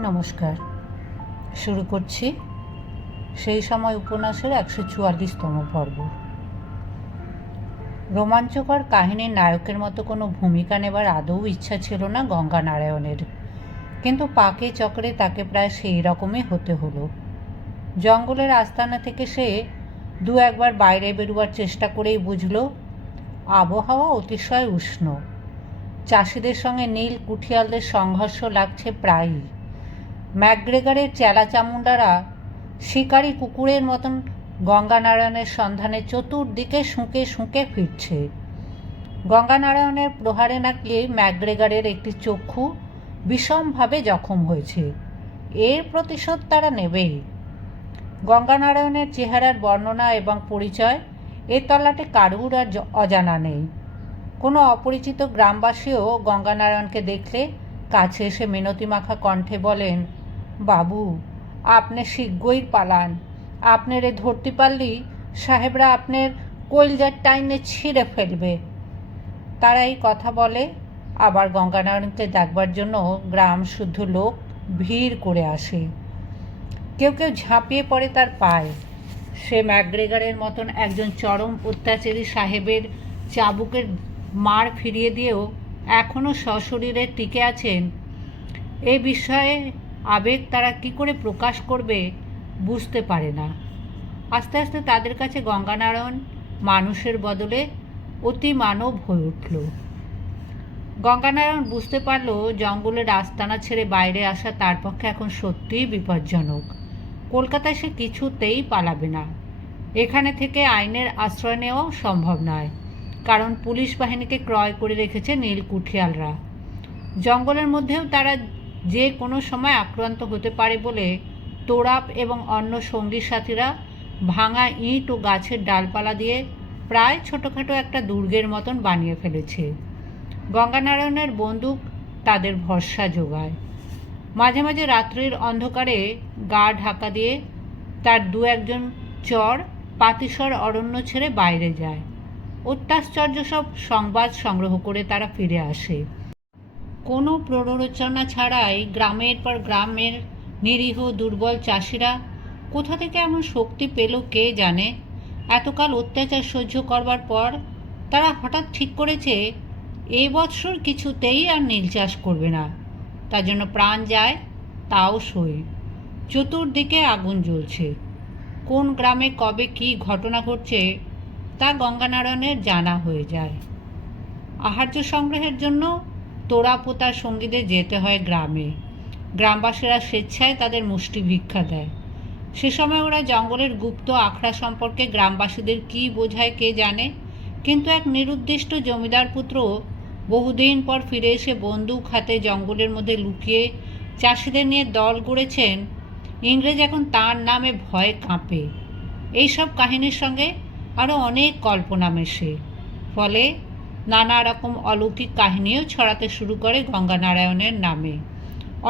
নমস্কার। শুরু করছি সেই সময় উপন্যাসের 144তম পর্ব। রোমাঞ্চকর কাহিনীর নায়কের মতো কোনো ভূমিকা নেবার আদৌ ইচ্ছা ছিল না গঙ্গা নারায়ণের, কিন্তু পাকে চক্রে তাকে প্রায় সেই রকমই হতে হলো। জঙ্গলের আস্তানা থেকে সে দু একবার বাইরে বেরোবার চেষ্টা করেই বুঝল আবহাওয়া অতিশয় উষ্ণ। চাষিদের সঙ্গে নীল কুঠিয়ালদের সংঘর্ষ লাগছে প্রায়ই। ম্যাকগ্রেগারের চেলাচামুন্ডারা শিকারী কুকুরের মতন গঙ্গানারায়ণের সন্ধানে চতুর্দিকে শুঁকে শুঁকে ফিরছে। গঙ্গানারায়ণের প্রহারে নাকি ম্যাকগ্রেগারের একটি চক্ষু বিষমভাবে জখম হয়েছে। এর প্রতিশোধ তারা নেবেই। গঙ্গানারায়ণের চেহারার বর্ণনা এবং পরিচয় এ তল্লাটে কারুর আর অজানা নেই। কোনো অপরিচিত গ্রামবাসীও গঙ্গানারায়ণকে দেখলে কাছে এসে মিনতিমাখা কণ্ঠে বলেন, বাবু, আপনি শীঘ্রই পালান। আপনারে ধরতে পারলি সাহেবরা আপনার কলজার টাইনে ছিঁড়ে ফেলবে। তারা এই কথা বলে, আবার গঙ্গানারায়ণকে দেখবার জন্য গ্রাম শুদ্ধ লোক ভিড় করে আসে। কেউ কেউ ঝাঁপিয়ে পড়ে তার পায়ে। সে ম্যাকগ্রেগারের মতন একজন চরম অত্যাচারী সাহেবের চাবুকের মার ফিরিয়ে দিয়েও এখনও সশরীরে টিকে আছেন। এ বিষয়ে আবেগ তারা কী করে প্রকাশ করবে বুঝতে পারে না। আস্তে আস্তে তাদের কাছে গঙ্গানারায়ণ মানুষের বদলে অতি মানব হয়ে উঠল। গঙ্গানারায়ণ বুঝতে পারল জঙ্গলের আস্তানা ছেড়ে বাইরে আসা তার পক্ষে এখন সত্যিই বিপজ্জনক। কলকাতায় সে কিছুতেই পালাবে না। এখানে থেকে আইনের আশ্রয় নেওয়াও সম্ভব নয়, কারণ পুলিশ বাহিনীকে ক্রয় করে রেখেছে নীল কুঠিয়ালরা। জঙ্গলের মধ্যেও তারা যে কোনো সময় আক্রান্ত হতে পারে বলে তোড়াপ এবং অন্য সঙ্গী সাথীরা ভাঙা ইট ও গাছের ডালপালা দিয়ে প্রায় ছোটোখাটো একটা দুর্গের মতন বানিয়ে ফেলেছে। গঙ্গানারায়ণের বন্দুক তাদের ভরসা যোগায়। মাঝে মাঝে রাত্রির অন্ধকারে গা ঢাকা দিয়ে তার দু একজন চর পাতিসর অরণ্য ছেড়ে বাইরে যায়। অত্যাশ্চর্য সব সংবাদ সংগ্রহ করে তারা ফিরে আসে। কোনো প্ররোচনা ছাড়াই গ্রামের পর গ্রামের নিরীহ দুর্বল চাষিরা কোথা থেকে এমন শক্তি পেল কে জানে। এতকাল অত্যাচার সহ্য করবার পর তারা হঠাৎ ঠিক করেছে এ বৎসর কিছুতেই আর নীল চাষ করবে না। তার জন্য প্রাণ যায় তাও সই। চতুর্দিকে আগুন জ্বলছে। কোন গ্রামে কবে কী ঘটনা ঘটছে তা গঙ্গানারায়ণের জানা হয়ে যায়। আহার্য সংগ্রহের জন্য তোড়াপোতার সঙ্গীদের যেতে হয় গ্রামে। গ্রামবাসীরা স্বেচ্ছায় তাদের মুষ্টি ভিক্ষা দেয়। সে সময় ওরা জঙ্গলের গুপ্ত আখড়া সম্পর্কে গ্রামবাসীদের কী বোঝায় কে জানে, কিন্তু এক নিরুদ্দিষ্ট জমিদার পুত্র বহুদিন পর ফিরে এসে বন্দুক হাতে জঙ্গলের মধ্যে লুকিয়ে চাষিদের নিয়ে দল গড়েছেন। ইংরেজ এখন তার নামে ভয়ে কাঁপে। এইসব কাহিনীর সঙ্গে আরও অনেক কল্পনা মেশে, ফলে নানা রকম অলৌকিক কাহিনীও ছড়াতে শুরু করে গঙ্গানারায়ণের নামে।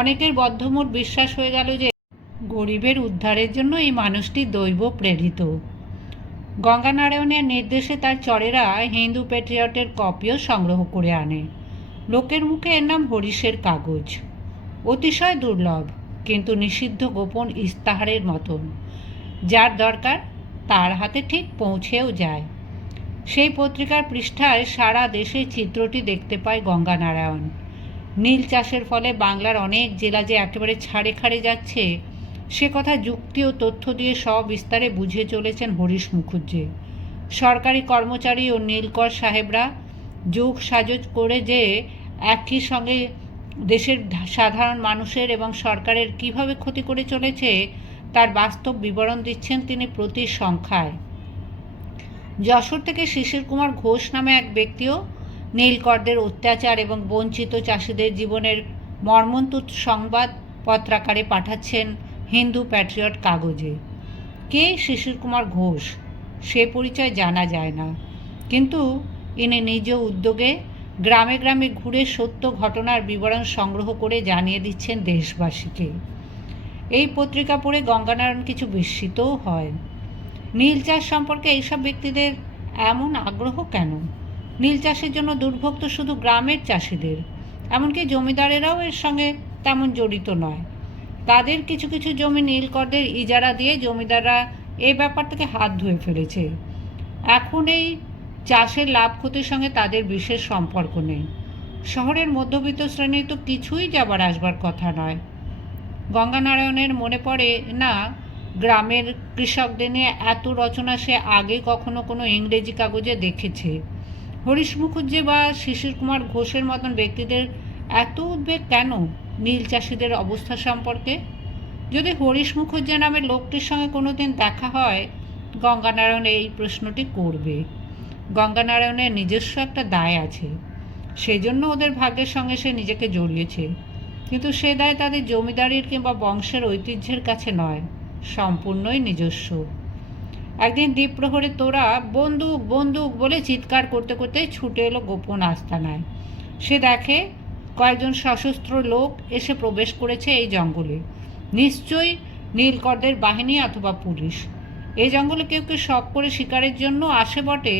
অনেকের বদ্ধমূল বিশ্বাস হয়ে গেল যে গরিবের উদ্ধারের জন্য এই মানুষটি দৈব প্রেরিত। গঙ্গানারায়ণের নির্দেশে তার চরেরা হিন্দু প্যাট্রিয়টের কপিও সংগ্রহ করে আনে। লোকের মুখে এর নাম হরিশের কাগজ। অতিশয় দুর্লভ, কিন্তু নিষিদ্ধ গোপন ইস্তাহারের মতন। যার দরকার তার হাতে ঠিক পৌঁছেও যায়। সেই পত্রিকার পৃষ্ঠায় সারা দেশে চিত্রটি দেখতে পায় গঙ্গানারায়ণ। নীল চাষের ফলে বাংলার অনেক জেলা যে একেবারে ছাড়ে খাড়ে যাচ্ছে সে কথা যুক্তি ও তথ্য দিয়ে সবিস্তারে বুঝে চলেছেন হরিশ মুখুজ্জে। সরকারি কর্মচারী ও নীলকর সাহেবরা যুগ সাজজ করে যে একই সঙ্গে দেশের সাধারণ মানুষের এবং সরকারের কিভাবে ক্ষতি করে চলেছে তার বাস্তব বিবরণ দিচ্ছেন তিনি প্রতি সংখ্যায়। যশোর থেকে শিশির কুমার ঘোষ নামে এক ব্যক্তিও নীলকরদের অত্যাচার এবং বঞ্চিত চাষিদের জীবনের মর্মন্তুদ সংবাদ পত্রাকারে পাঠাচ্ছেন হিন্দু প্যাট্রিয়ট কাগজে। কে শিশির কুমার ঘোষ সে পরিচয় জানা যায় না, কিন্তু ইনি নিজ উদ্যোগে গ্রামে গ্রামে ঘুরে সত্য ঘটনার বিবরণ সংগ্রহ করে জানিয়ে দিচ্ছেন দেশবাসীকে। এই পত্রিকা পড়ে গঙ্গানারায়ণ কিছু বিস্মিতও হয়। নীল চাষ সম্পর্কে এইসব ব্যক্তিদের এমন আগ্রহ কেন? নীল চাষের জন্য দুর্ভোগ তো শুধু গ্রামের চাষিদের, এমনকি জমিদারেরাও এর সঙ্গে তেমন জড়িত নয়। তাদের কিছু কিছু জমি নীলকরদের ইজারা দিয়ে জমিদাররা এই ব্যাপার থেকে হাত ধুয়ে ফেলেছে। এখন এই চাষের লাভ ক্ষতির সঙ্গে তাদের বিশেষ সম্পর্ক নেই। শহরের মধ্যবিত্ত শ্রেণীর তো কিছুই যাবার আসবার কথা নয়। গঙ্গানারায়ণের মনে পড়ে না গ্রামের কৃষকদের নিয়ে এত রচনা সে আগে কখনো কোনো ইংরেজি কাগজে দেখেছে। হরিশ মুখুজ্জে বা শিশির কুমার ঘোষের মতন ব্যক্তিদের এত উদ্বেগ কেন নীল চাষিদের অবস্থা সম্পর্কে? যদি হরিশ মুখুজ্জে নামের লোকটির সঙ্গে কোনো দিন দেখা হয়, গঙ্গানারায়ণ এই প্রশ্নটি করবে। গঙ্গানারায়ণের নিজস্ব একটা দায় আছে, সেজন্য ওদের ভাগ্যের সঙ্গে সে নিজেকে জড়িয়েছে, কিন্তু সে দায় তাদের জমিদারির কিংবা বংশের ঐতিহ্যের কাছে নয়, সম্পূর্ণই নিজস্ব। একদিন দ্বীপ্রহরে তোরা বন্দুক বন্দুক বলে চিৎকার করতে করতে ছুটে এলো গোপন আস্তানায়। সে দেখে কয়েকজন সশস্ত্র লোক এসে প্রবেশ করেছে এই জঙ্গলে। নিশ্চয়ই নীলকরদের বাহিনী অথবা পুলিশ। এই জঙ্গলে কেউ কেউ শখ করে শিকারের জন্য আসে বটে,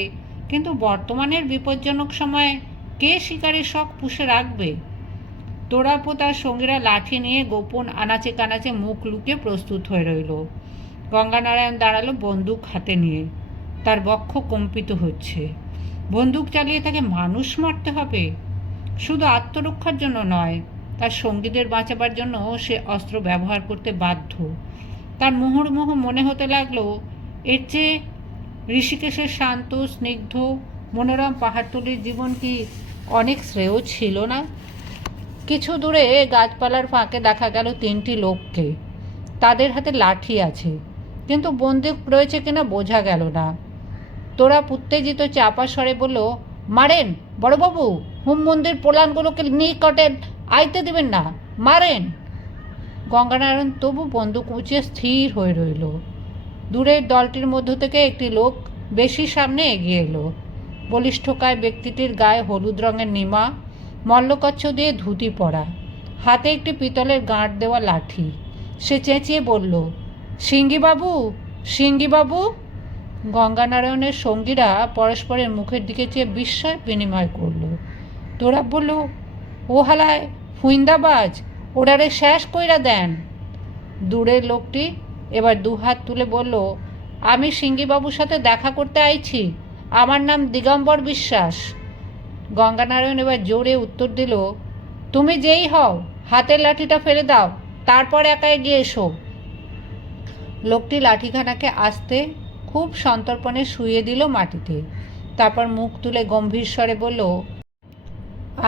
কিন্তু বর্তমানের বিপজ্জনক সময়ে কে শিকারের শখ পুষে রাখবে? তোরাপ তার সঙ্গীরা লাঠি নিয়ে গোপন আনাচে কানাচে মুখ লুকিয়ে প্রস্তুত হয়ে রইল। গঙ্গানারায়ণ দাঁড়ালো বন্দুক হাতে নিয়ে। তার বক্ষ কম্পিত হচ্ছে। বন্দুক চালিয়ে তাকে মানুষ মারতে হবে? শুধু আত্মরক্ষার জন্য নয়, তার সঙ্গীদের বাঁচাবার জন্য সে অস্ত্র ব্যবহার করতে বাধ্য। তার মুহুর্মুহ মনে হতে লাগলো এর চেয়ে ঋষিকেশের শান্ত স্নিগ্ধ মনোরম পাহাড়তলির জীবন কি অনেক শ্রেয় ছিল না? কিছু দূরে গাছপালার ফাঁকে দেখা গেল তিনটি লোককে। তাদের হাতে লাঠি আছে, কিন্তু বন্দুক রয়েছে কিনা বোঝা গেল না। তোরা উত্তেজিত চাপা স্বরে বলল, মারেন বড়বাবু, হুম মন্দির পোলানগুলোকে নিকটে আইতে দেবেন না, মারেন। গঙ্গানারায়ণ তবু বন্দুক উঁচিয়ে স্থির হয়ে রইল। দূরের দলটির মধ্য থেকে একটি লোক বেশি সামনে এগিয়ে এলো। বলিষ্ঠকায় ব্যক্তিটির গায়ে হলুদ রঙের নিমা, মল্লকচ্ছ দিয়ে ধুতি পরা, হাতে একটি পিতলের গাঁট দেওয়া লাঠি। সে চেঁচিয়ে বলল, সিঙ্গিবাবু, সিঙ্গিবাবু। গঙ্গানারায়ণের সঙ্গীরা পরস্পরের মুখের দিকে চেয়ে বিস্ময় বিনিময় করল। তোরা বলল, ও হালায় ফুইন্দাবাজ, ওরারে শেষ কইরা দেন। দূরের লোকটি এবার দুহাত তুলে বলল, আমি সিঙ্গিবাবুর সাথে দেখা করতে আইছি, আমার নাম দিগম্বর বিশ্বাস। গঙ্গানারায়ণ এবার জোরে উত্তর দিল, তুমি যেই হও হাতের লাঠিটা ফেলে দাও, তারপর একা এগিয়ে এসো। লোকটি লাঠিখানাকে আস্তে খুব সন্তর্পণে শুইয়ে দিল মাটিতে। তারপর মুখ তুলে গম্ভীর স্বরে বলল,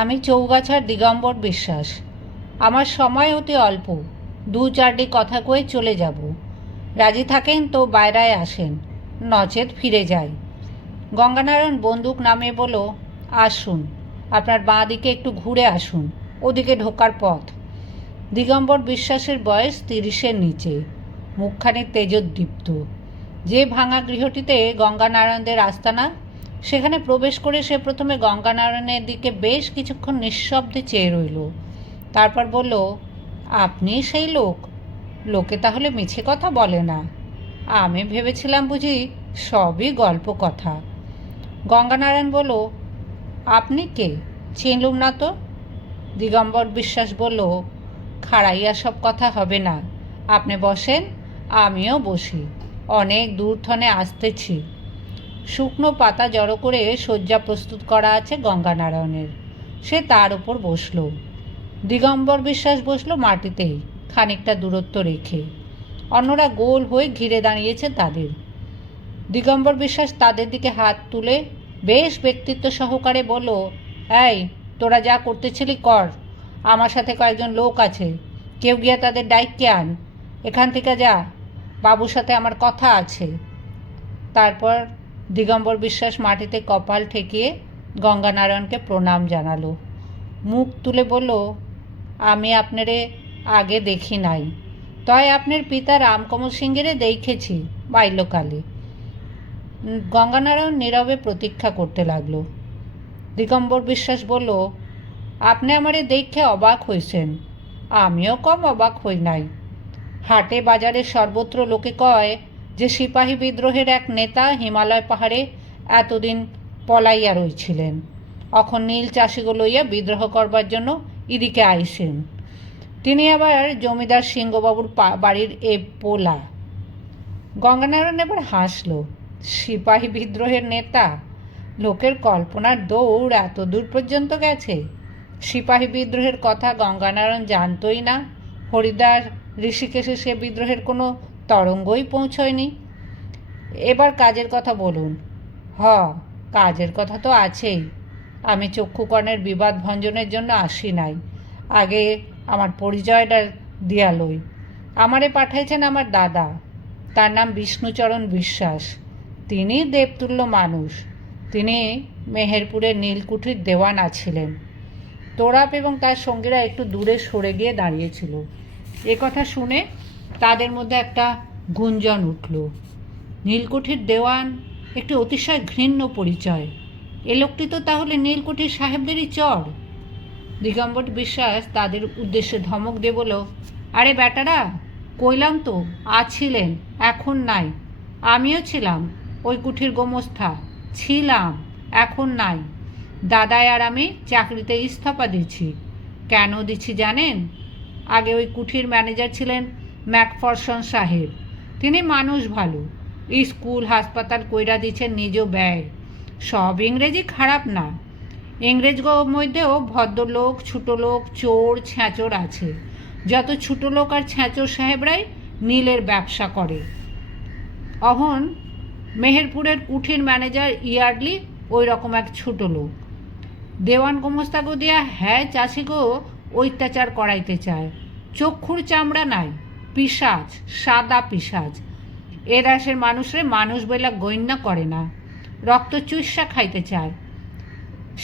আমি চৌগাছার দিগম্বর বিশ্বাস। আমার সময় অতি অল্প, 2-4টি কথা কয়ে চলে যাব। রাজি থাকেন তো বাইরায় আসেন, নচেত ফিরে যাই। গঙ্গানারায়ণ বন্দুক নামিয়ে বলল, আসুন, আপনার বাঁ দিকে একটু ঘুরে আসুন, ওদিকে ঢোকার পথ। দিগম্বর বিশ্বাসের বয়স 30-এর নিচে, মুখখানি তেজোদ্দীপ্ত। যে ভাঙা গৃহটিতে গঙ্গানারায়ণদের আস্তানা, সেখানে প্রবেশ করে সে প্রথমে গঙ্গানারায়ণের দিকে বেশ কিছুক্ষণ নিঃশব্দে চেয়ে রইল। তারপর বলল, আপনি সেই লোক? লোকে তাহলে মিছে কথা বলে না? আমি ভেবেছিলাম বুঝি সবই গল্প কথা। গঙ্গানারায়ণ বলল, আপনি কে? চিনলুম না তো। দিগম্বর বিশ্বাস বলল, খাড়াইয়া সব কথা হবে না, আপনি বসেন, আমিও বসি, অনেক দূরথনে আসতেছি। শুকনো পাতা জড়ো করে শয্যা প্রস্তুত করা আছে গঙ্গানারায়ণের। সে তার উপর বসল। দিগম্বর বিশ্বাস বসল মাটিতেই, খানিকটা দূরত্ব রেখে। অন্যরা গোল হয়ে ঘিরে দাঁড়িয়েছে তাদের। দিগম্বর বিশ্বাস তাদের দিকে হাত তুলে বেশ ব্যক্তিত্ব সহকারে বলল, এই, তোরা যা করতেছিলি কর, আমার সাথে কয়েকজন লোক আছে, কেউ গিয়া তাদের ডাইককে আন, এখান থেকে যা, বাবুর সাথে আমার কথা আছে। তারপর দিগম্বর বিশ্বাস মাটিতে কপাল ঠেকিয়ে গঙ্গানারায়ণকে প্রণাম জানালো। মুখ তুলে বলল, আমি আপনারে আগে দেখি নাই, তয় আপনার পিতা রামকমল সিংহেরে দেখেছি বাল্যকালে। গঙ্গানারায়ণ নীরবে প্রতীক্ষা করতে লাগলো। দিগম্বর বিশ্বাস বলল, আপনি আমারে দেখে অবাক হয়েছেন, আমিও কম অবাক হই নাই। হাটে বাজারে সর্বত্র লোকে কয় যে সিপাহী বিদ্রোহের এক নেতা হিমালয় পাহাড়ে এতদিন পলাইয়া রইছিলেন, এখন নীল চাষিগুলো লইয়া বিদ্রোহ করবার জন্য এদিকে আইসেন। তিনি আবার জমিদার সিংহবাবুর বাড়ির এ পোলা। গঙ্গানারায়ণ এবার হাসল। সিপাহী বিদ্রোহের নেতা? লোকের কল্পনার দৌড় এত দূর পর্যন্ত গেছে। সিপাহী বিদ্রোহের কথা গঙ্গানারায়ণ জানতই না। হরিদ্বার ঋষিকেশে সে বিদ্রোহের কোনো তরঙ্গই পৌঁছয়নি। এবার কাজের কথা বলুন। কাজের কথা তো আছেই। আমি চক্ষুকর্ণের বিবাদ ভঞ্জনের জন্য আসি নাই। আগে আমার পরিচয়টা দিয়া লই। আমারে পাঠাইছেন আমার দাদা। তার নাম বিষ্ণুচরণ বিশ্বাস। তিনি দেবতুল্য মানুষ। তিনি মেহেরপুরের নীলকুঠির দেওয়ানা ছিলেন। তোরাপ এবং তার সঙ্গীরা একটু দূরে সরে গিয়ে দাঁড়িয়েছিল। এ কথা শুনে তাদের মধ্যে একটা গুঞ্জন উঠল। নীলকুঠির দেওয়ান একটি অতিশয় ঘৃণ্য পরিচয়। এ লোকটি তো তাহলে নীলকুঠির সাহেবদেরই চর। দিগম্বর বিশ্বাস তাদের উদ্দেশ্যে ধমক দিয়ে বলল, আরে বেটারা, কইলাম তো ছিলেন, এখন নাই। আমিও ছিলাম ওই কুঠির গোমস্থা, ছিলাম, এখন নাই। দাদাই আর আমি চাকরিতে ইস্তফা দিচ্ছি। কেন দিচ্ছি জানেন? আগে ওই কুঠির ম্যানেজার ছিলেন ম্যাকফরসন সাহেব। তিনি মানুষ ভালো, স্কুল হাসপাতাল কইরা দিচ্ছেন নিজ ব্যয়। সব ইংরেজি খারাপ না, ইংরেজগো মধ্যেও ভদ্রলোক, ছোটো লোক, চোর ছ্যাঁচোর আছে। যত ছোটো লোক আর ছ্যাঁচোর সাহেবরাই নীলের ব্যবসা করে। অহন মেহেরপুরের কুঠির ম্যানেজার ইয়ার্ডলি ওই রকম এক ছোটো লোক। দেওয়ান গোমস্তাগো দিয়া চাষিগো অত্যাচার করাইতে চায়। চক্ষুর চামড়া নাই, পিশাচ, সাদা পিশাচ। এ দেশের মানুষরে মানুষ বইলা গণ্য করে না, রক্ত চুষা খাইতে চায়।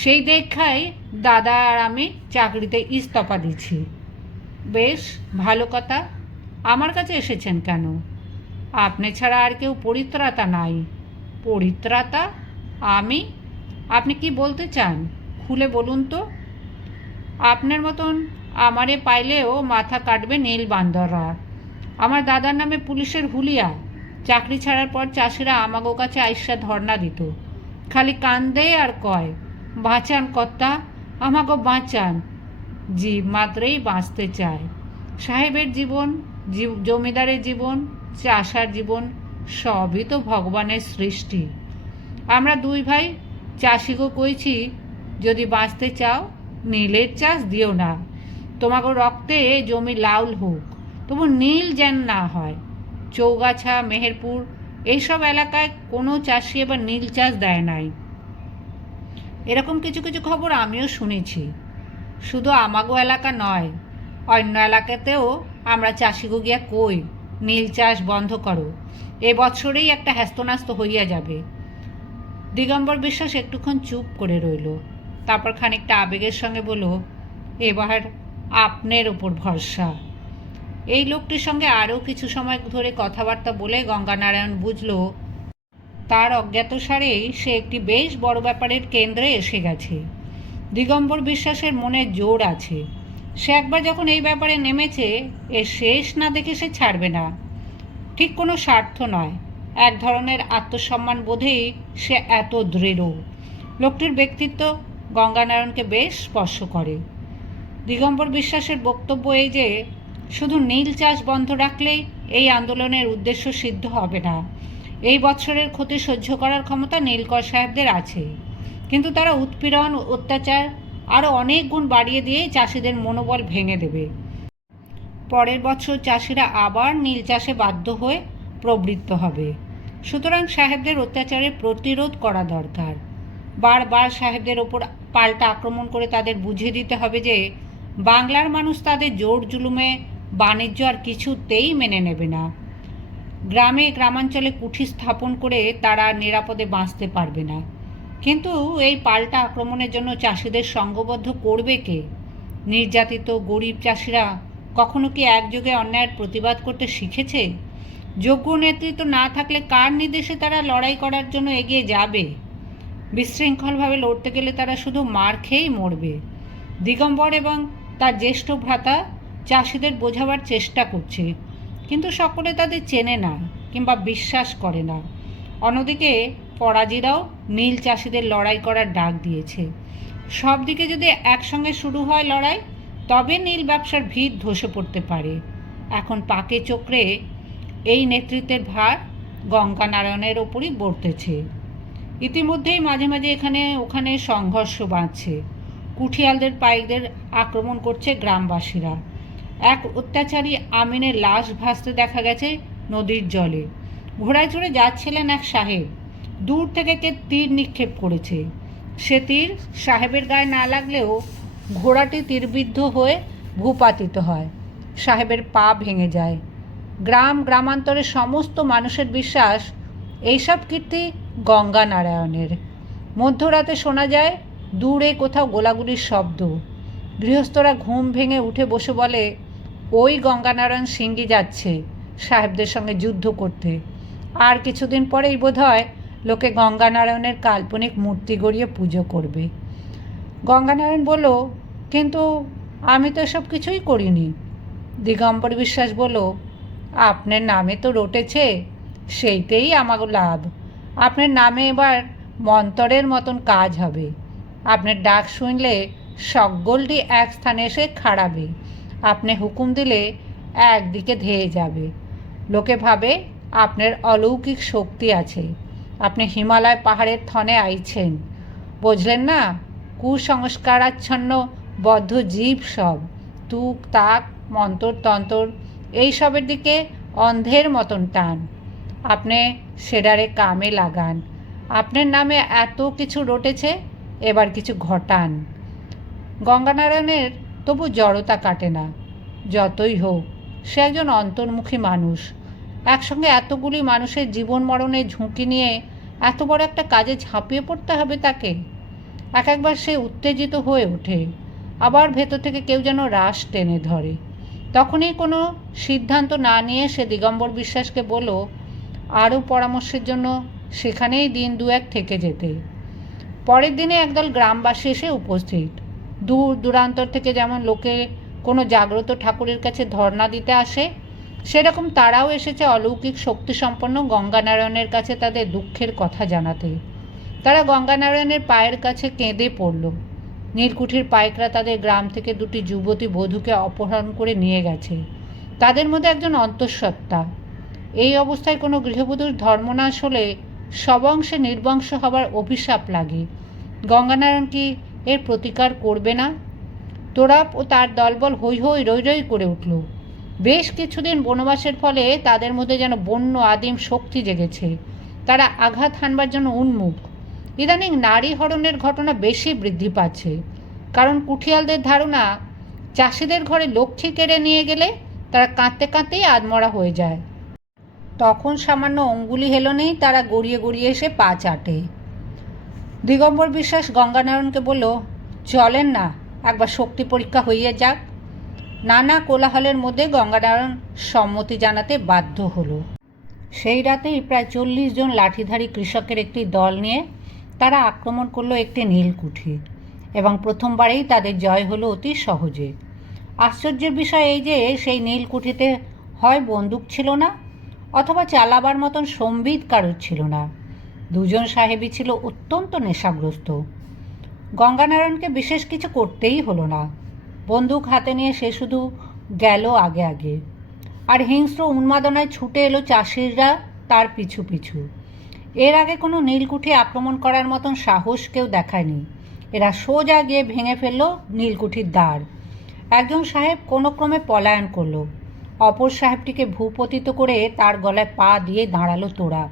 সেই দেখাই দাদা আর আমি চাকরিতে ইস্তফা দিচ্ছি। বেশ ভালো কথা। আমার কাছে এসেছেন কেন? আপনি ছাড়া আর কেউ পরিত্রাতা নাই। পরিত্রাতা? আমি? আপনি কি বলতে চান? খুলে বলুন তো। আপনার মতন আমারে পাইলেও মাথা কাটবে নীল বান্দররা। আমার দাদার নামে পুলিশের হুলিয়া। চাকরি ছাড়ার পর চাষিরা আমাগো কাছে আইসা ধর্ণা দিত। খালি কান্দে আর কয়, বাঁচান কর্তা, আমাগো বাঁচান। জীব মাত্রেই বাঁচতে চায়। সাহেবের জীবন, জমিদারের জীবন, চাষার জীবন সবই তো ভগবানের সৃষ্টি। আমরা দুই ভাই চাষিগো কইছি, যদি বাঁচতে চাও নীলের চাষ দিও না। তোমাগো রক্তে জমি লাউল হোক, তবু নীল যেন না হয়। চৌগাছা, মেহেরপুর এইসব এলাকায় কোনো চাষি এবার নীল চাষ দেয় নাই। এরকম কিছু কিছু খবর আমিও শুনেছি। শুধু আমাগো এলাকা নয়, অন্য এলাকাতেও আমরা চাষিগো গিয়া কই নীল চাষ বন্ধ করো। এ বছরেই একটা হ্যাস্তনাস্ত হইয়া যাবে। দিগম্বর বিশ্বাস একটুক্ষণ চুপ করে রইল। তারপর খানিকটা আবেগের সঙ্গে বলল, এবার আপনার ওপর ভরসা। এই লোকটির সঙ্গে আরও কিছু সময় ধরে কথাবার্তা বলে গঙ্গানারায়ণ বুঝল তার অজ্ঞাতসারেই সে একটি বেশ বড় ব্যাপারের কেন্দ্রে এসে গেছে। দিগম্বর বিশ্বাসের মনে জোর আছে। সে একবার যখন এই ব্যাপারে নেমেছে, এর শেষ না দেখে সে ছাড়বে না। ঠিক কোনো স্বার্থ নয়, এক ধরনের আত্মসম্মান বোধেই সে এত দৃঢ়। লোকটির ব্যক্তিত্ব গঙ্গানারায়ণকে বেশ স্পর্শ করে। দিগম্বর বিশ্বাসের বক্তব্য এই যে, শুধু নীল চাষ বন্ধ রাখলেই এই আন্দোলনের উদ্দেশ্য সিদ্ধ হবে না। এই বছরের ক্ষতি সহ্য করার ক্ষমতা নীলকর সাহেবদের আছে, কিন্তু তারা উৎপীড়ন, অত্যাচার আরও অনেক গুণ বাড়িয়ে দিয়ে চাষিদের মনোবল ভেঙে দেবে। পরের বছর চাষিরা আবার নীল চাষে বাধ্য হয়ে প্রবৃত্ত হবে। সুতরাং সাহেবদের অত্যাচারের প্রতিরোধ করা দরকার। বারবার সাহেবদের ওপর পাল্টা আক্রমণ করে তাদের বুঝিয়ে দিতে হবে যে বাংলার মানুষ তাদের জোর জুলুমে বাণিজ্য আর কিছুতেই মেনে নেবে না। গ্রামে গ্রামাঞ্চলে কুঠি স্থাপন করে তারা নিরাপদে বাঁচতে পারবে না। কিন্তু এই পাল্টা আক্রমণের জন্য চাষিদের সঙ্গবদ্ধ করবে কে? নির্যাতিত গরিব চাষিরা কখনো কি একযোগে অন্যায়ের প্রতিবাদ করতে শিখেছে? যোগ্য নেতৃত্ব না থাকলে কার নির্দেশে তারা লড়াই করার জন্য এগিয়ে যাবে? বিশৃঙ্খলভাবে লড়তে গেলে তারা শুধু মার খেয়েই মরবে। দিগম্বর এবং তার জ্যেষ্ঠ ভ্রাতা চাষিদের বোঝাবার চেষ্টা করছে, কিন্তু সকলে তাদের চেনে না কিংবা বিশ্বাস করে না। অন্যদিকে ফরাজিরাও নীল চাষিদের লড়াই করার ডাক দিয়েছে। সব দিকে যদি একসঙ্গে শুরু হয় লড়াই, তবে নীল ব্যবসার ভিত ধসে পড়তে পারে। এখন পাকে চক্রে এই নেতৃত্বের ভার গঙ্গানারায়ণের ওপরই বর্তেছে। ইতিমধ্যেই মাঝে মাঝে এখানে ওখানে সংঘর্ষ বাঁধছে। কুঠিয়ালদের পাইকদের আক্রমণ করছে গ্রামবাসীরা। এক অত্যাচারী আমিনের লাশ ভাসতে দেখা গেছে নদীর জলে। ঘোড়ায় চড়ে যাচ্ছিলেন এক সাহেব। দূর থেকে কে তীর নিক্ষেপ করেছে। সে তীর সাহেবের গায়ে না লাগলেও ঘোড়াটি তীরবিদ্ধ হয়ে ভূপাতিত হয়। সাহেবের পা ভেঙে যায়। গ্রামান্তরের সমস্ত মানুষের বিশ্বাস এইসব কীর্তি গঙ্গানারায়ণের। মধ্যরাতে শোনা যায় দূরে কোথাও গোলাগুলির শব্দ। গৃহস্থরা ঘুম ভেঙে উঠে বসে বলে, ওই গঙ্গানারায়ণ সিংহি যাচ্ছে সাহেবদের সঙ্গে যুদ্ধ করতে। আর কিছুদিন পরেই বোধহয় লোকে গঙ্গানারায়ণের কাল্পনিক মূর্তি গড়িয়ে পুজো করবে। গঙ্গানারায়ণ বলল, কিন্তু আমি তো এসব কিছুই করিনি। দিগম্বর বিশ্বাস বলল, আপনার নামে তো রটেছে, সেইতেই আমাকে লাভ। আপনার নামে এবার মন্তরের মতন কাজ হবে। আপনার ডাক শুনলে সকলটি এক স্থানে এসে খাড়াবে। আপনি হুকুম দিলে একদিকে ধেয়ে যাবে। লোকে ভাবে আপনার অলৌকিক শক্তি আছে। আপনি হিমালয় পাহাড়ের থনে আইছেন, বুঝলেন না? কুসংস্কারাচ্ছন্ন বদ্ধ জীব সব তুক তাক মন্তর তন্তর এইসবের দিকে অন্ধের মতন টান। আপনি সেডারে কামে লাগান। আপনার নামে এত কিছু রটেছে, এবার কিছু ঘটান। গঙ্গানারায়ণের তবু জড়তা কাটে না। যতই হোক, সে একজন অন্তর্মুখী মানুষ। একসঙ্গে এতগুলি মানুষের জীবন মরণের ঝুঁকি নিয়ে এত বড় একটা কাজে ঝাঁপিয়ে পড়তে হবে তাকে। একবার সে উত্তেজিত হয়ে ওঠে, আবার ভেতর থেকে কেউ যেন রাশ টেনে ধরে। তখনই কোনো সিদ্ধান্ত না নিয়ে সে দিগম্বর বিশ্বাসকে বলল আরও পরামর্শের জন্য সেখানেই দিন দুয়েক থেকে যেতে। পরের দিনে একদল গ্রামবাসী এসে উপস্থিত। দূর দূরান্তর থেকে যেমন লোকে কোনো জাগ্রত ঠাকুরের কাছে ধর্ণা দিতে আসে, সেরকম তারাও এসেছে অলৌকিক শক্তিসম্পন্ন গঙ্গানারায়ণের কাছে তাদের দুঃখের কথা জানাতে। তারা গঙ্গানারায়ণের পায়ের কাছে কেঁদে পড়ল। নীলকুঠির পাইকরা তাদের গ্রাম থেকে দুটি যুবতী বধূকে অপহরণ করে নিয়ে গেছে। তাদের মধ্যে একজন অন্তঃসত্ত্বা। এই অবস্থায় কোনো গৃহবধূর ধর্মনাশ হলে সবংশে নির্বংশ হবার অভিশাপ লাগে। গঙ্গানারায়ণ কি এর প্রতিকার করবে না? তোরাপ ও তার দলবল হৈ হৈ রই রই করে উঠল। বেশ কিছুদিন বনবাসের ফলে তাদের মধ্যে যেন বন্য আদিম শক্তি জেগেছে। তারা আঘাত হানবার জন্য উন্মুখ। ইদানিং নারী হরণের ঘটনা বেশি বৃদ্ধি পাচ্ছে, কারণ কুঠিয়ালদের ধারণা চাষিদের ঘরে লক্ষ্মী কেড়ে নিয়ে গেলে তারা কাঁদতে কাঁদতেই আধমরা হয়ে যায়। তখন সামান্য অঙ্গুলি হেলনেই তারা গড়িয়ে গড়িয়ে এসে পা চাটে। দিগম্বর বিশ্বাস গঙ্গানারায়ণকে বলল, চলেন না, একবার শক্তি পরীক্ষা হইয়া যাক। নানা কোলাহলের মধ্যে গঙ্গানারায়ণ সম্মতি জানাতে বাধ্য হলো। সেই রাতেই প্রায় 40 জন লাঠিধারী কৃষকের একটি দল নিয়ে তারা আক্রমণ করলো একটি নীলকুঠি, এবং প্রথমবারেই তাদের জয় হলো অতি সহজে। আশ্চর্যের বিষয় এই যে সেই নীলকুঠিতে হয় বন্দুক ছিল না, অথবা চালাবার মতন সম্বিত কারোর ছিল না। দুজন সাহেবই ছিল অত্যন্ত নেশাগ্রস্ত। গঙ্গানারায়ণকে বিশেষ কিছু করতেই হলো না। বন্দুক হাতে নিয়ে সে শুধু গেল আগে আগে, আর হিংস্র উন্মাদনায় ছুটে এলো চাষিরা তার পিছু পিছু। এর আগে কোনো নীলকুঠি আক্রমণ করার মতন সাহস কেউ দেখায়নি। এরা সোজা গিয়ে ভেঙে ফেলল নীলকুঠির দ্বার। একজন সাহেব কোনো ক্রমে পলায়ন করল। অপর সাহেবটিকে ভূপতিত করে তার গলায় পা দিয়ে দাঁড়ালো তোড়া।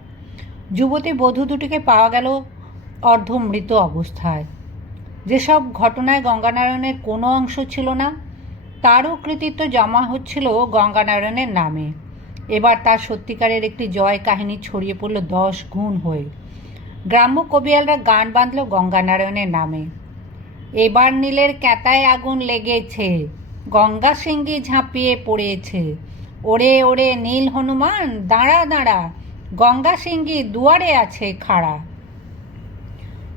যুবতী বধূ দুটিকে পাওয়া গেল অর্ধমৃত অবস্থায়। যেসব ঘটনায় গঙ্গানারায়ণের কোনো অংশ ছিল না, তারও কৃতিত্ব জমা হচ্ছিল গঙ্গানারায়ণের নামে। এবার তার সত্যিকারের একটি জয় কাহিনী ছড়িয়ে পড়ল 10 গুণ হয়ে। গ্রাম্য কবিয়ালরা গান বাঁধল গঙ্গানারায়ণের নামে। এবার নীলের ক্যাতায় আগুন লেগেছে, গঙ্গা সিংহি ঝাঁপিয়ে পড়েছে। ওরে ওরে নীল হনুমান দাঁড়া দাঁড়া, গঙ্গা সিংহি দুয়ারে আছে খাড়া।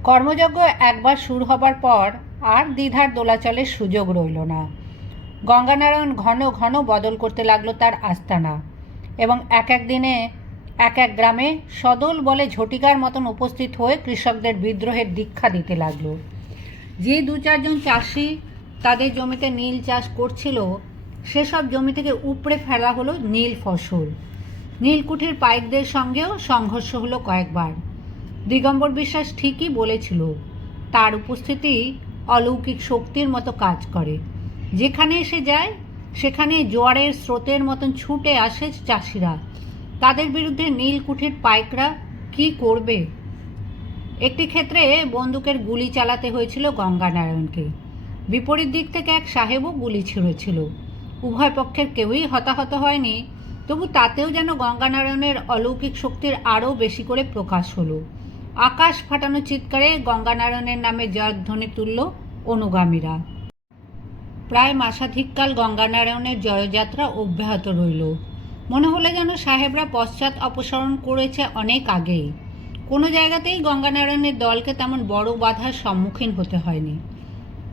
কর্মযজ্ঞ একবার শুরু হবার পর আর দ্বিধার দোলাচলের সুযোগ রইল না। গঙ্গানারায়ণ ঘন ঘন বদল করতে লাগলো তার আস্তানা, এবং এক এক দিনে এক এক গ্রামে সদল বলে ঝটিকার মতন উপস্থিত হয়ে কৃষকদের বিদ্রোহের দীক্ষা দিতে লাগলো। যে 2-4 জন চাষি তাদের জমিতে নীল চাষ করছিল, সেসব জমি থেকে উপড়ে ফেলা হলো নীল ফসল। নীলকুঠির পাইকদের সঙ্গেও সংঘর্ষ হলো কয়েকবার। দিগম্বর বিশ্বাস ঠিকই বলেছিল, তার উপস্থিতি অলৌকিক শক্তির মতো কাজ করে। যেখানে এসে যায় সেখানে জোয়ারের স্রোতের মতন ছুটে আসে চাষিরা। তাদের বিরুদ্ধে নীলকুঠির পাইকরা কি করবে? একটি ক্ষেত্রে বন্দুকের গুলি চালাতে হয়েছিল গঙ্গানারায়ণকে। বিপরীত দিক থেকে এক সাহেবও গুলি ছুঁড়েছিল। উভয় পক্ষের কেউই হতাহত হয়নি, তবু তাতেও যেন গঙ্গানারায়ণের অলৌকিক শক্তির আরও বেশি করে প্রকাশ হলো। আকাশ ফাটানো চিৎকারে গঙ্গানারায়ণের নামে জয়ধ্বনি তুলল অনুগামীরা। প্রায় মাসাধিককাল গঙ্গানারায়ণের জয়যাত্রা অব্যাহত রইল। মনে হলো যেন সাহেবরা পশ্চাৎ অপসরণ করেছে অনেক আগেই। কোনো জায়গাতেই গঙ্গানারায়ণের দলকে তেমন বড় বাধার সম্মুখীন হতে হয়নি।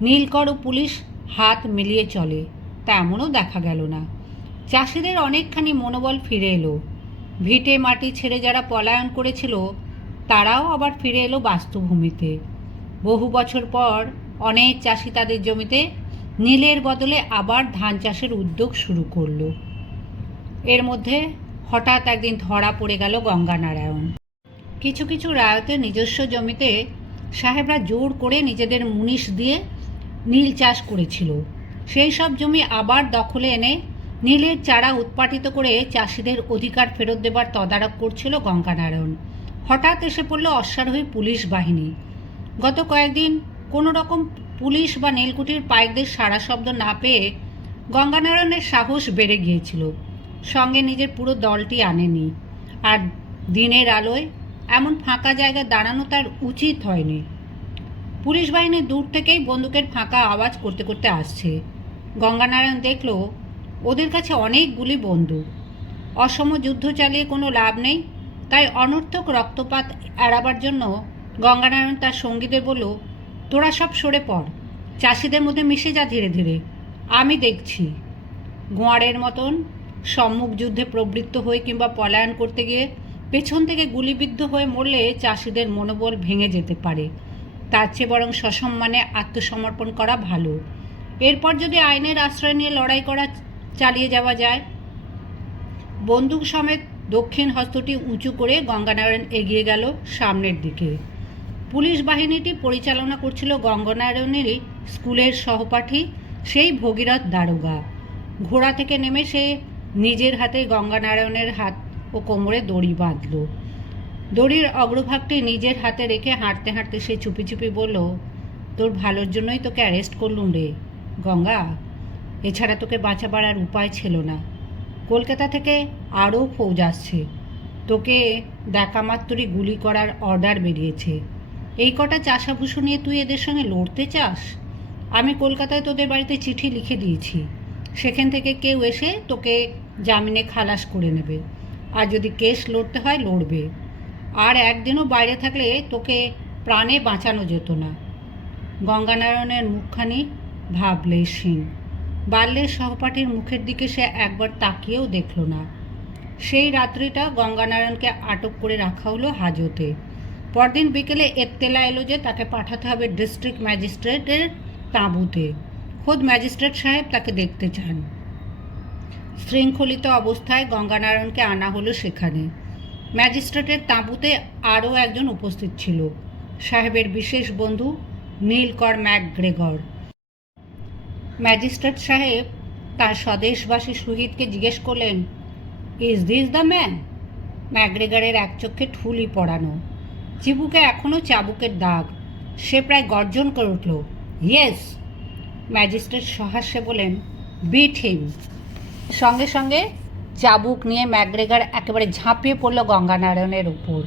নীলকর ও পুলিশ হাত মিলিয়ে চলে, তেমনও দেখা গেল না। চাষিদের অনেকখানি মনোবল ফিরে এলো। ভিটে মাটি ছেড়ে যারা পলায়ন করেছিল তারাও আবার ফিরে এলো বাস্তুভূমিতে। বহু বছর পর অনেক চাষি তাদের জমিতে নীলের বদলে আবার ধান চাষের উদ্যোগ শুরু করল। এর মধ্যে হঠাৎ একদিন ধরা পড়ে গেল গঙ্গানারায়ণ। কিছু কিছু রায়তের নিজস্ব জমিতে সাহেবরা জোর করে নিজেদের মুনিশ দিয়ে নীল চাষ করেছিল। সেই সব জমি আবার দখলে এনে নীলের চারা উৎপাটিত করে চাষিদের অধিকার ফেরত দেবার তদারক করছিল গঙ্গানারায়ণ। হঠাৎ এসে পড়ল অশ্বারোহী পুলিশ বাহিনী। গত কয়েকদিন কোনো রকম পুলিশ বা নীলকুঠির পাইকদের সাড়া শব্দ না পেয়ে গঙ্গানারায়ণের সাহস বেড়ে গিয়েছিল। সঙ্গে নিজের পুরো দলটি আনেনি। আর দিনের আলোয় এমন ফাঁকা জায়গায় দাঁড়ানো তার উচিত হয়নি। পুলিশ বাহিনী দূর থেকেই বন্দুকের ফাঁকা আওয়াজ করতে করতে আসছে। গঙ্গানারায়ণ দেখল ওদের কাছে অনেকগুলি বন্দুক। অসম যুদ্ধ চালিয়ে কোনো লাভ নেই, তাই অনর্থক রক্তপাত এড়াবার জন্য গঙ্গানারায়ণ তার সঙ্গীদের বলল, তোরা সব সরে পড়, চাষিদের মধ্যে মিশে যা ধীরে ধীরে, আমি দেখছি। গোয়ারের মতন সম্মুখ যুদ্ধে প্রবৃত্ত হয়ে কিংবা পলায়ন করতে গিয়ে পেছন থেকে গুলিবিদ্ধ হয়ে মরলে চাষিদের মনোবল ভেঙে যেতে পারে। তার চেয়ে বরং সসম্মানে আত্মসমর্পণ করা ভালো। এরপর যদি আইনের আশ্রয় নিয়ে লড়াই করা চালিয়ে যাওয়া যায়। বন্দুক সমেত দক্ষিণ হস্তটি উঁচু করে গঙ্গানারায়ণ এগিয়ে গেল সামনের দিকে। পুলিশ বাহিনীটি পরিচালনা করছিল গঙ্গানারায়ণেরই স্কুলের সহপাঠী সেই ভগীরথ দারোগা। ঘোড়া থেকে নেমে সে নিজের হাতে গঙ্গানারায়ণের হাত ও কোমরে দড়ি বাঁধল। দড়ির অগ্রভাগটি নিজের হাতে রেখে হাঁটতে হাঁটতে সে চুপি চুপি বলল, তোর ভালোর জন্যই তোকে অ্যারেস্ট করলুম রে গঙ্গা, এছাড়া তোকে বাঁচাবার আর উপায় ছিল না। কলকাতা থেকে আরও ফৌজ আসছে, তোকে দেখা মাত্রই গুলি করার অর্ডার বেরিয়েছে। এই কটা চাষাভুষো নিয়ে তুই এদের সঙ্গে লড়তে চাস? আমি কলকাতায় তোদের বাড়িতে চিঠি লিখে দিয়েছি, সেখান থেকে কেউ এসে তোকে জামিনে খালাস করে নেবে। আর যদি কেস লড়তে হয় লড়বে। আর একদিনও বাইরে থাকলে তোকে প্রাণে বাঁচানো যেত না। গঙ্গানারায়ণের মুখখানি ভাবলেশহীন। বাল্যের সহপাঠীর মুখের দিকে সে একবার তাকিয়েও দেখল না। সেই রাত্রিটা গঙ্গানারায়ণকে আটক করে রাখা হলো হাজতে। পরদিন বিকেলে এত্তেলা এলো যে তাকে পাঠাতে হবে ডিস্ট্রিক্ট ম্যাজিস্ট্রেটের তাঁবুতে। খোদ ম্যাজিস্ট্রেট সাহেব তাকে দেখতে চান। শৃঙ্খলিত অবস্থায় গঙ্গানারায়ণকে আনা হলো সেখানে। ম্যাজিস্ট্রেটের তাঁবুতে আরও একজন উপস্থিত ছিল, সাহেবের বিশেষ বন্ধু নীলকর ম্যাকগ্রেগর। ম্যাজিস্ট্রেট সাহেব তার স্বদেশবাসী শহীদকে জিজ্ঞেস করলেন, ইজ দিস দ্য ম্যান? ম্যাকগ্রেগরের এক চোখে ঠুলি পড়ানো, চিবুকে এখনও চাবুকের দাগ। সে প্রায় গর্জন করে উঠল, ইয়েস। ম্যাজিস্ট্রেট সহাস্যে বলেন, বিট হিম। সঙ্গে সঙ্গে চাবুক নিয়ে ম্যাকগ্রেগর একেবারে ঝাঁপিয়ে পড়ল গঙ্গানারায়ণের উপর।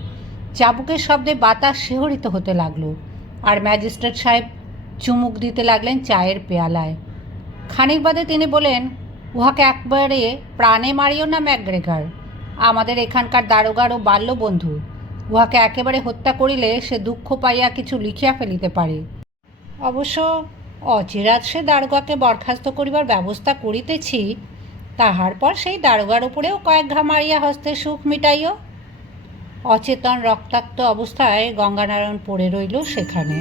চাবুকের শব্দে বাতাস শিহরিত হতে লাগলো, আর ম্যাজিস্ট্রেট সাহেব চুমুক দিতে লাগলেন চায়ের পেয়ালায়। খানিক বাদে তিনি বলেন, উহাকে একবারে প্রাণে মারিও না ম্যাকগ্রেগর, আমাদের এখানকার দারোগার ও বাল্য বন্ধু। উহাকে একেবারে হত্যা করিলে সে দুঃখ পাইয়া কিছু লিখিয়া ফেলিতে পারে। অবশ্য অচিরাত সে দারোগাকে বরখাস্ত করিবার ব্যবস্থা করিতেছি, তাহার পর সেই দারোগার উপরেও কয়েক ঘা মারিয়া হস্তে সুখ মিটাইও। অচেতন রক্তাক্ত অবস্থায় গঙ্গানারায়ণ পড়ে রইল সেখানে।